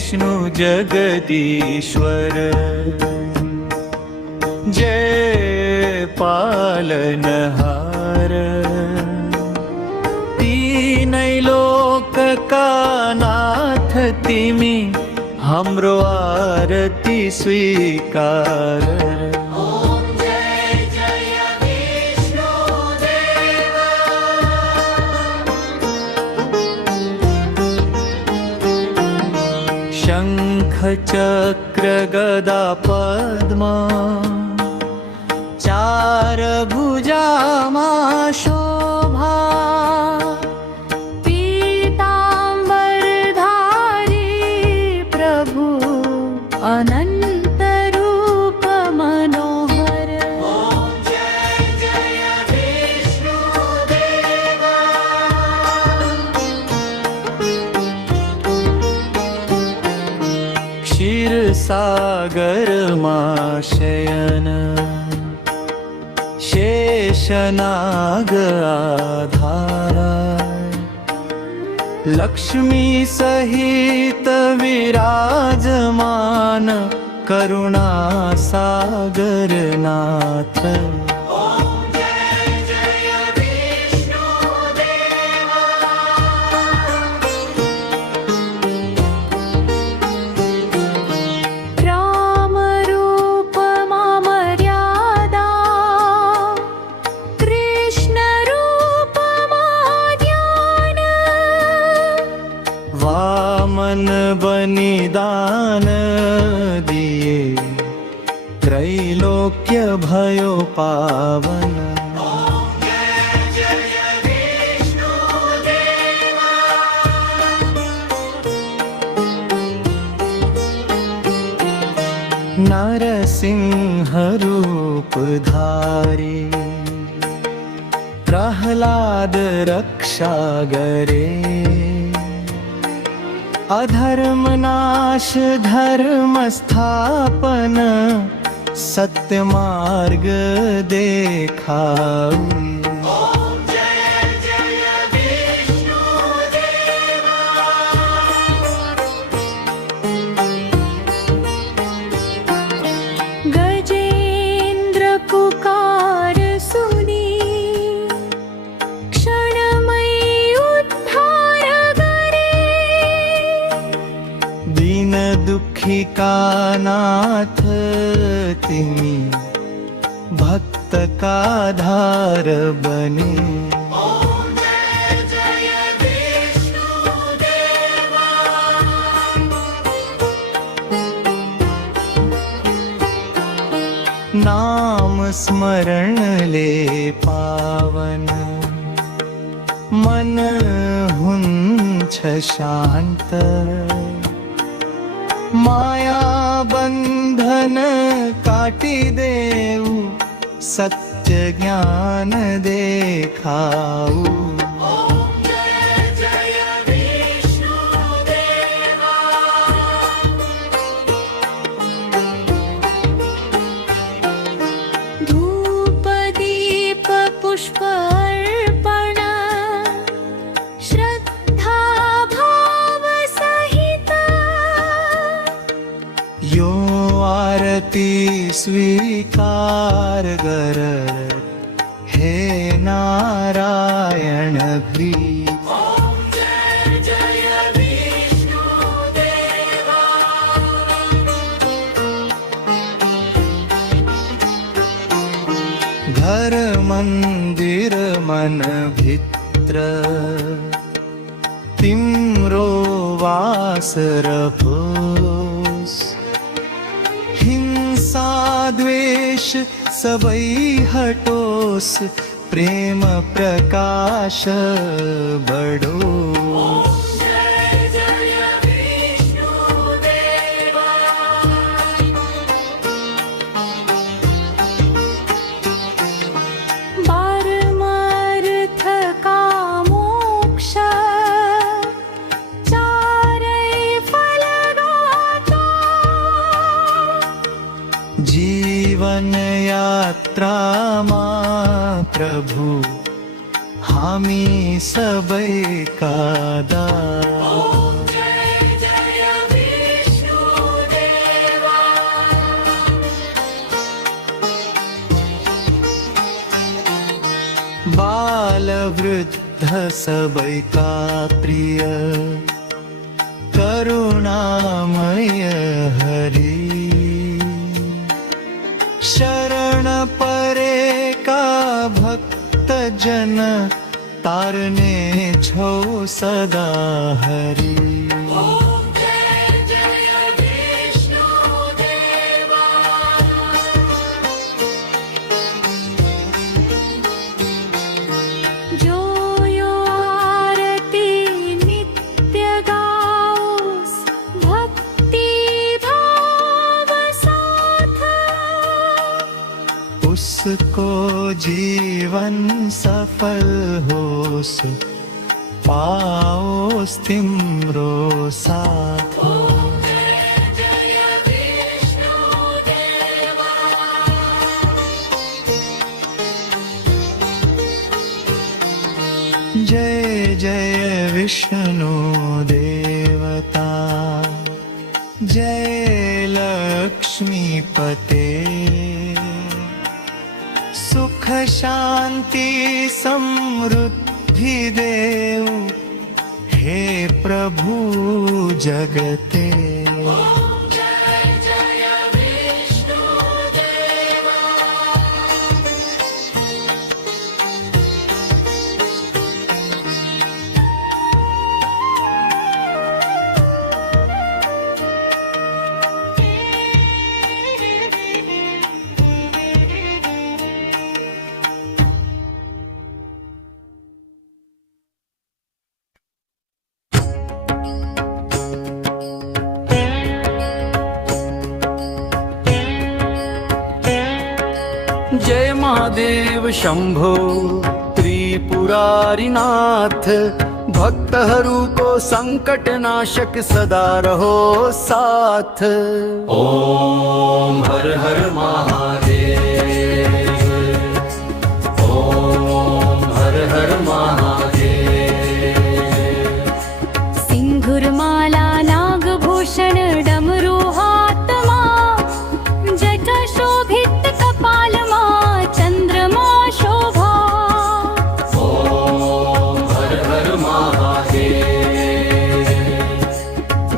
विष्णु जगदीश्वर जय पालनहार तीनै लोक का नाथ तिमी हमरो आरती स्वीकार शंख चक्र गदा पद्मा चार भुजामा शोभा पीतांबरधारी प्रभु अनंत रूप मनोहर क्षीर सागर मां शयन शेषनाग आधारा लक्ष्मी सहित विराजमान करुणा सागर नाथ राम रूप मां मर्यादा कृष्ण रूप मां ज्ञान वामन बनिदान दिए त्रैलोक्य भयो पावन नरसिंह रूप धारी प्रहलाद रक्षा गरे अधर्म नाश धर्म स्थापन सत्य मार्ग देखाऊ गजेंद्र पुकार सुनी क्षणमय उद्धार करे दीन दुखी का नाथ तिमी भक्त का धार बने नाम स्मरण ले पावन मन हुंछ शांत माया बंधन काटी देऊ सत्य ज्ञान देखाऊ धूप दीप पुष्प अर्पण श्रद्धा भाव सहित यो आरती स्वीकार कर हे नारायण भी घर मंदिर मन भित्र तिम्रो वास रहोस हिंसा द्वेष सबई हटोस प्रेम प्रकाश बढ़ो पारमार्थ का मोक्ष चारै फल गाता जीवन यात्रा मा प्रभु हामी सबै का दास वृद्ध सबई का प्रिय करुणामय हरि शरण परे का भक्त जन तारने छो सदा हरि जो यो आरती नित्य गाओस भक्ति भाव साथ उसको जीवन सफल होस पाओ तिम्रो साथ जय जय विष्णु देवता जय लक्ष्मीपते सुख शांति समृद्धि देव हे प्रभु जगते जय महादेव शंभो त्रिपुरारीनाथ भक्तहरूको संकट नाशक सदा रहो साथ ओम हर हर महादेव ओम हर हर महादेव सिंधुरमाला नागभूषण डमरू हातमा जटा शोभित कपालमा चंद्रमा शोभा ओम हर हर महादेव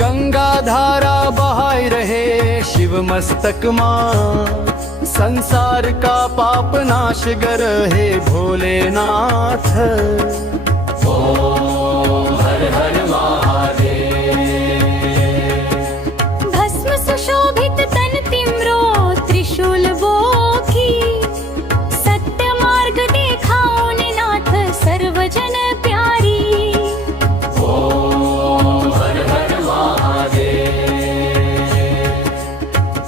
गंगा धारा बहाय रहे शिव मस्तक मां संसार का पाप नाश कर हे भोलेनाथ ओम हर हर महादेव भस्म सुशोभित तन तिम्रो त्रिशूल बोकी सत्य मार्ग देखाओ ने नाथ सर्वजन प्यारी ओम हर हर महादेव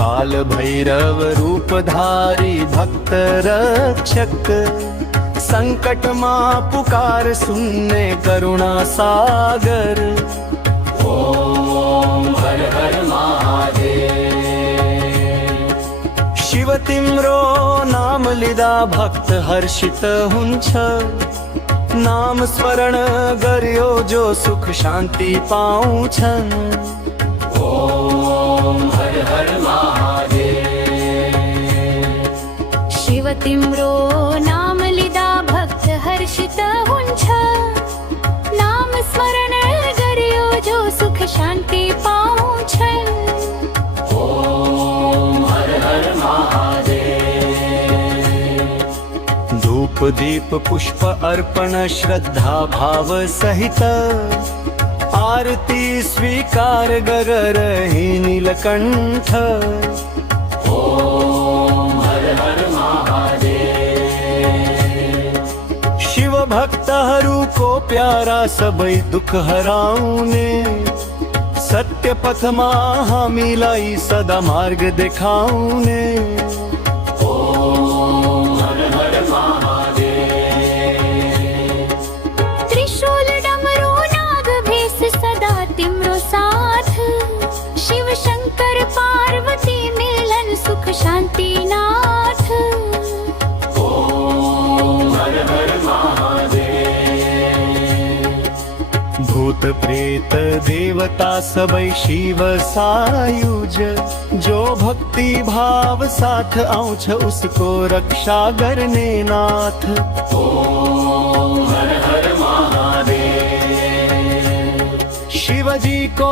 काल भैरव रूप धारी भक्त रक्षक संकट मां पुकार सुनने करुणा सागर ओम हर हर महादेव शिव तिम्रो नाम लिदा भक्त हर्षित हुन्छ नाम स्मरण गर्यो जो सुख शांति पाउँछन् ओम हर हर महादेव शिव तिम्रो नाम लिदा भक्त हर्षित हुन्छ नाम स्मरण गर्यो जो सुख शांति पाउँछन् ओम हर हर महादेव धूप दीप पुष्प अर्पण श्रद्धा भाव सहित आरती स्वीकार गर रही नीलकंठ ओम हर हर महादेव शिव भक्त हरू को प्यारा सबई दुख हराउने सत्य पथ हामी लाई सदा मार्ग देखाउने ओम हर हर महादेव त्रिशूल डमरू नाग भेष सदा तिम्रो साथ शिव शंकर पार्वती मिलन सुख शांति नाथ ओम हर हर महादेव भूत प्रेत देवता सबई शिव सायुज जो भक्ति भाव साथ आउँछ उसको रक्षा गर्ने नाथ ओम हर जी को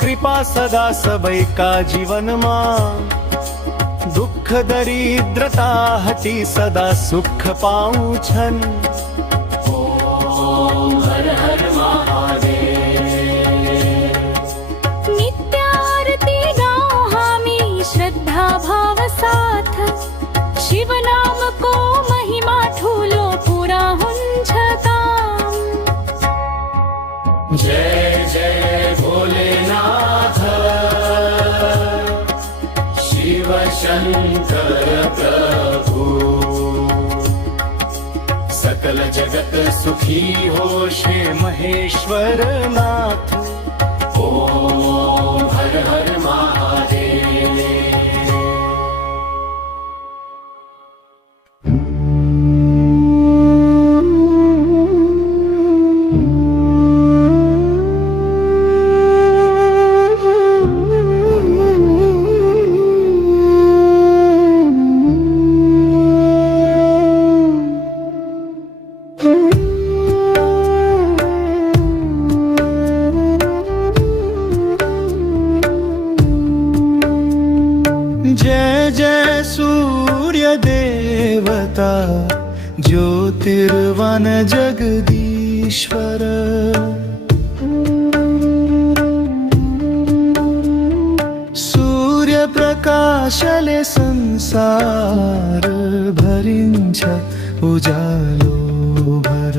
कृपा सदा सबई का जीवन मां दुख दरिद्रता हटी सदा सुख पाऊं छन ओम हर हर महादेव नित्य आरती गाओ हामी श्रद्धा भाव साथ शिव नाम को महिमा ठूलो पूरा हुंछ काम जय जय भोलेनाथ शिव शंकर प्रभु सकल जगत सुखी हो श्री महेश्वर नाथ ओम हर हर महादेव जय जय सूर्य देवता ज्योतिर्वन जगदीश्वर सूर्य प्रकाशले संसार भरिंछ उजालो भर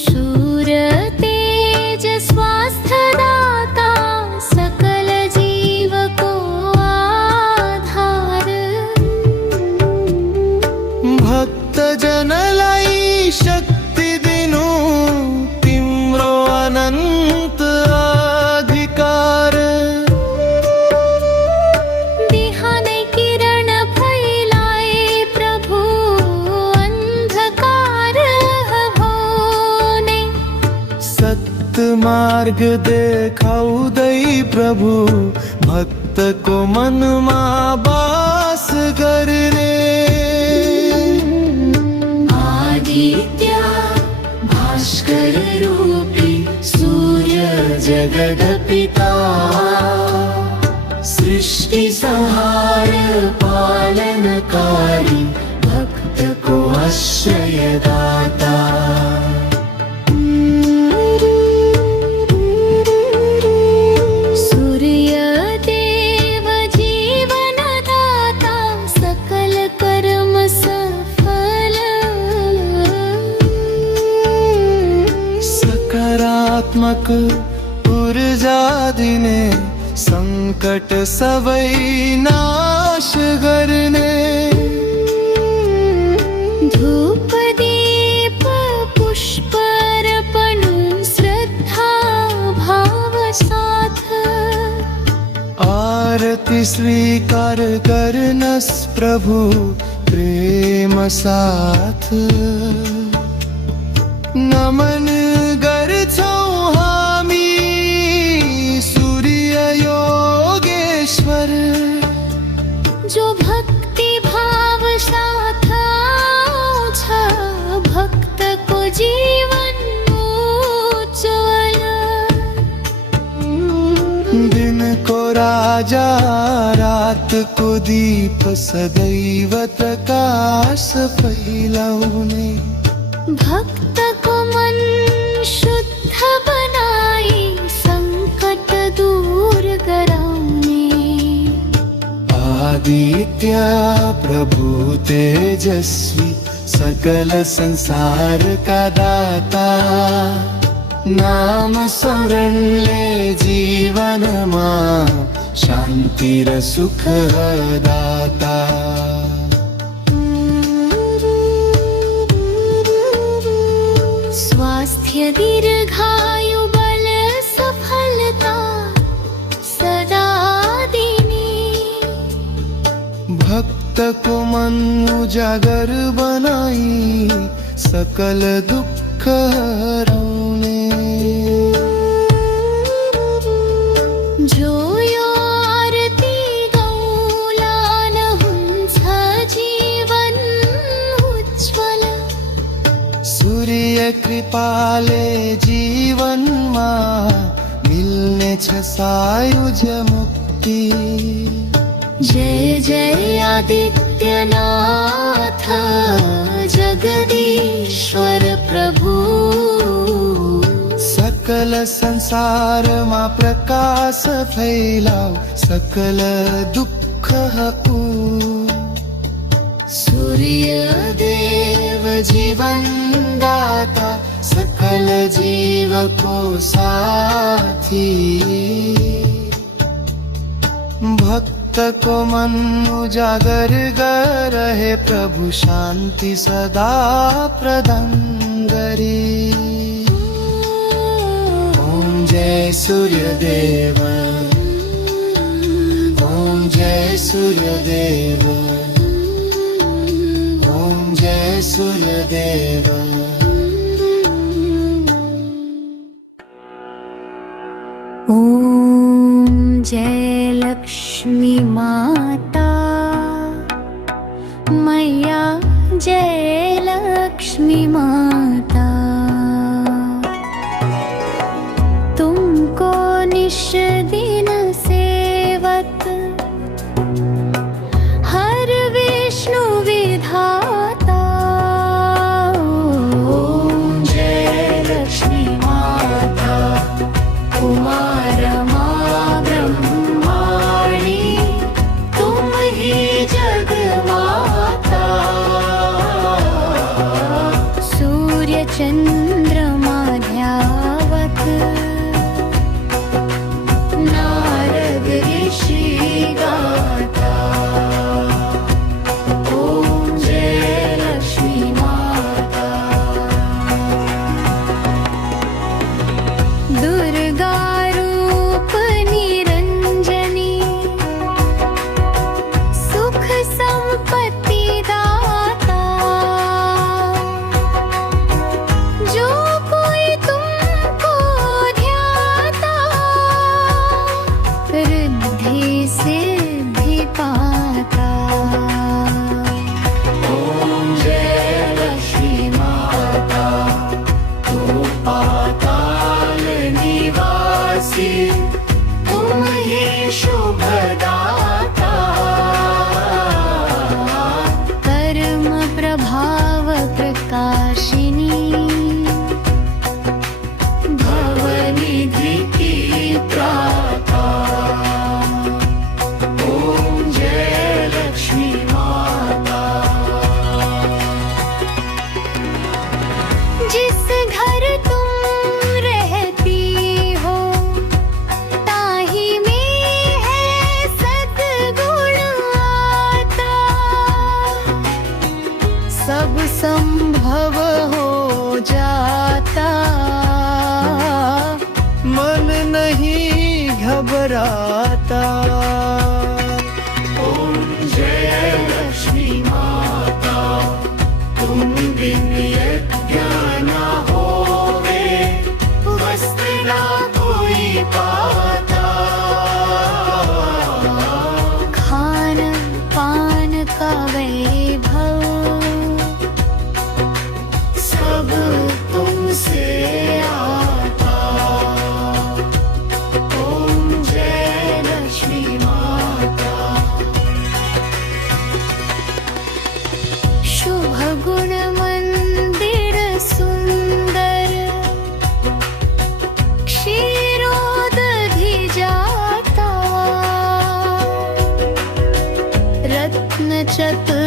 शूर तेज स्वास्थ्य दाता सकल जीव को आधार भक्त जन लाई शक्ति दिनु तिम्रो अनंत अधिकार देहाने किरण फैलाए प्रभु अंधकार होने सत्य मार्ग देखाऊ दई प्रभु भक्त को मन मा बास करने आदित्य भास्कर रूपी सूर्य जगद पिता सृष्टि संहार पालनकारी भक्त को आश्रय दाता सूर्य देव जीवन दाता सकल कर्म सफल सकारात्मक ऊर्जा दिने संकट सबई नाश करने धूप दीप पुष्प अर्पण श्रद्धा भाव साथ आरती स्वीकार करनस प्रभु प्रेम साथ नमन करछौ हामी सूर्य योगेश्वर जो भक्ति भाव साथ छ भक्त को जीवन उज्ज्वल दिन को राजा रात को दीप सदैव प्रकाश फैलाउने भक्त को मन शुद्ध बनाई संकट दूर कराउने आदित्य प्रभु तेजस्वी सकल संसार का दाता नाम स्मरण ले जीवन मां शांति र सुख दाता स्वास्थ्य दीर्घायु बल सफलता सदा देने भक्त को मन उजागर बनाई सकल दुख हराउने जो यो आरती गौलान हुन्छ जीवन उज्ज्वल सूर्य कृपाले जी सायुज मुक्ति। जय जय आदित्यनाथ जगदीश्वर प्रभु। सकल संसार मा प्रकाश फैलाव, सकल दुःख हपू। सूर्य देव जीवन दाता, सकल जीव को साथी। भक्त को मन उजागर रहे, प्रभु शांति सदा प्रदान करे। ओम जय सूर्य देव, ओम जय सूर्य देव, ओम जय सूर्य देव। ॐ जय लक्ष्मी माता मैया, जय लक्ष्मी माता। तुमको निश दिन सेवत हर विष्णु विधाता। ॐ जय लक्ष्मी माता कुमार माँ ब्रह्माणी, तुम ही जगमाता। सूर्य चंद्रमा ध्यावत नारद ऋषि गाता। ओम जय लक्ष्मी माता। दुर्गा रूप निरंजनी, सुख संपत्ति दाता। जो कोई तुमको ध्याता, रिद्धि सिद्धि पाता। ओम जय लक्ष्मी माता, तू पाताल निवासी, तुम ही शुभदाता। कर्म प्रभाव प्रकाशिनी, भवनिधि की त्राता। ओम जय लक्ष्मी माता। जिस घर तुम रहती हो, ताही में है सद्गुण आता। सब संभव हो जाता, मन नहीं घबराता। ओम जय लक्ष्मी माता। तुम बिन यज्ञ न होवे, वस्त्र ना कोई पाता। खान पान का वैभव सब तुमसे आता। ओम जय लक्ष्मी माता। शुभ गुण मंदिर सुंदर, क्षीरोदधि जाता। रत्न चतुर